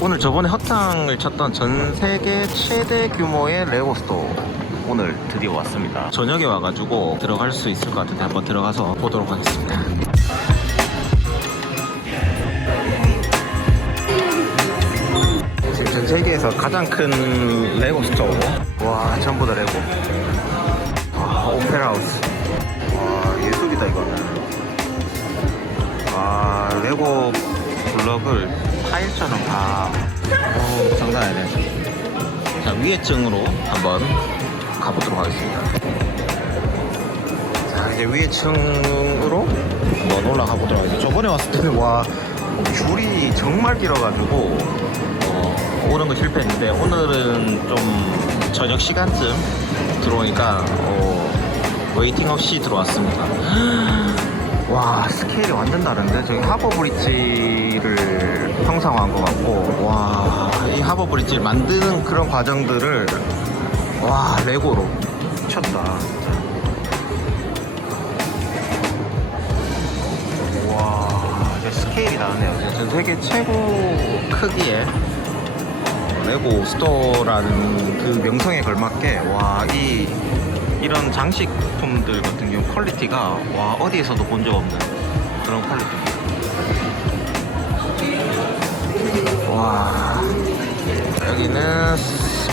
오늘 저번에 허탕을 쳤던 전 세계 최대 규모의 레고 스토어 오늘 드디어 왔습니다. 저녁에 와가지고 들어갈 수 있을 것 같은데 한번 들어가서 보도록 하겠습니다. 지금 전 세계에서 가장 큰 레고 스토어. 와 전부 다 레고. 와 오페라 하우스. 와 예술이다 이거는. 아 레고 블럭을 타일처럼. 다 오, 장난 아니네. 자 위에 층으로 한번 가보도록 하겠습니다. 자 이제 위에 층으로 한번 올라가 보도록 하겠습니다. 저번에 왔을 때는 와 줄이 정말 길어가지고 어, 오는 거 실패했는데 오늘은 좀 저녁 시간쯤 들어오니까 어, 웨이팅 없이 들어왔습니다. 와 스케일이 완전 다른데? 저기 하버 브릿지를 브릿지를 만드는 그런 과정들을 와 레고로 진짜 와 이제 스케일이 다르네요. 진짜 전 세계 최고 크기의 어, 레고 스토어라는 그 명성에 걸맞게 와 이 이런 장식품들 같은 경우 퀄리티가 와 어디에서도 본 적 없는 그런 퀄리티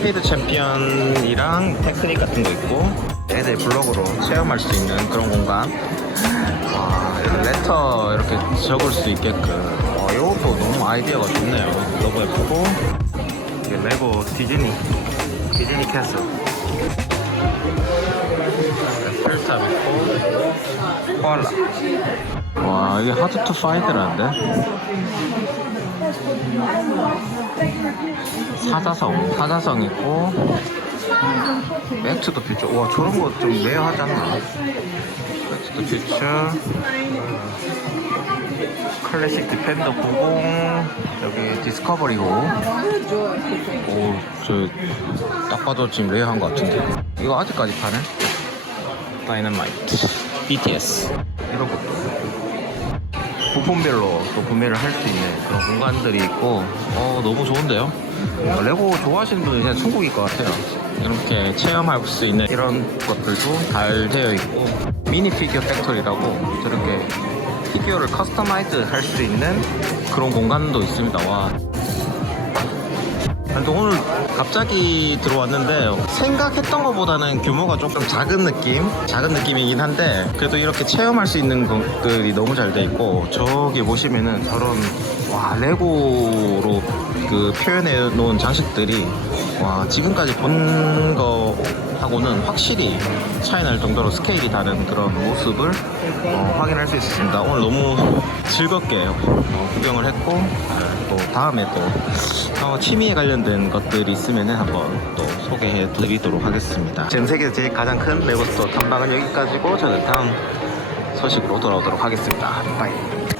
스피드 챔피언이랑 테크닉 같은 거 있고 애들 블록으로 체험할 수 있는 그런 공간. 와 이렇게 레터 이렇게 적을 수 있게끔. 와 이것도 너무 아이디어가 좋네요. 너무 예쁘고 이게 레고 디즈니 디즈니 캐슬. 펄탑 있고 코알라 와 이게 하드 투 파이드라는데 사자성 사자성 있고. 맥투더 퓨처 와 저런 거좀 레어하지 않나? 맥투더 퓨처 클래식 디펜더 90 여기 디스커버리고. 오저 딱 봐도 지금 레어한 것 같은데. 이거 아직까지 파네? 다이너마이트. BTS 이런 것도. 부품별로 또 구매를 할 수 있는 그런 공간들이 있고. 어 너무 좋은데요? 어, 레고 좋아하시는 분은 그냥 천국일 것 같아요. 이렇게 체험할 수 있는 이런 것들도 잘 되어 있고 미니 피규어 팩토리라고 저렇게 피규어를 커스터마이즈 할 수 있는 그런 공간도 있습니다. 와. 근데 오늘 갑자기 들어왔는데 생각했던 것보다는 규모가 조금 작은 느낌? 작은 느낌이긴 한데 그래도 이렇게 체험할 수 있는 것들이 너무 잘 돼 있고 저기 보시면은 저런 와 레고로 그 표현해 놓은 장식들이 와 지금까지 본 거하고는 확실히 차이 날 정도로 스케일이 다른 그런 모습을 어, 확인할 수 있었습니다. 오늘 너무 즐겁게 어, 구경을 했고 아, 또 다음에 또 어, 취미에 관련된 것들이 있으면 한번 또 소개해 드리도록 하겠습니다. 전 세계에서 제일 가장 큰 레고스토어 탐방은 여기까지고 저는 다음 소식으로 돌아오도록 하겠습니다. 바이.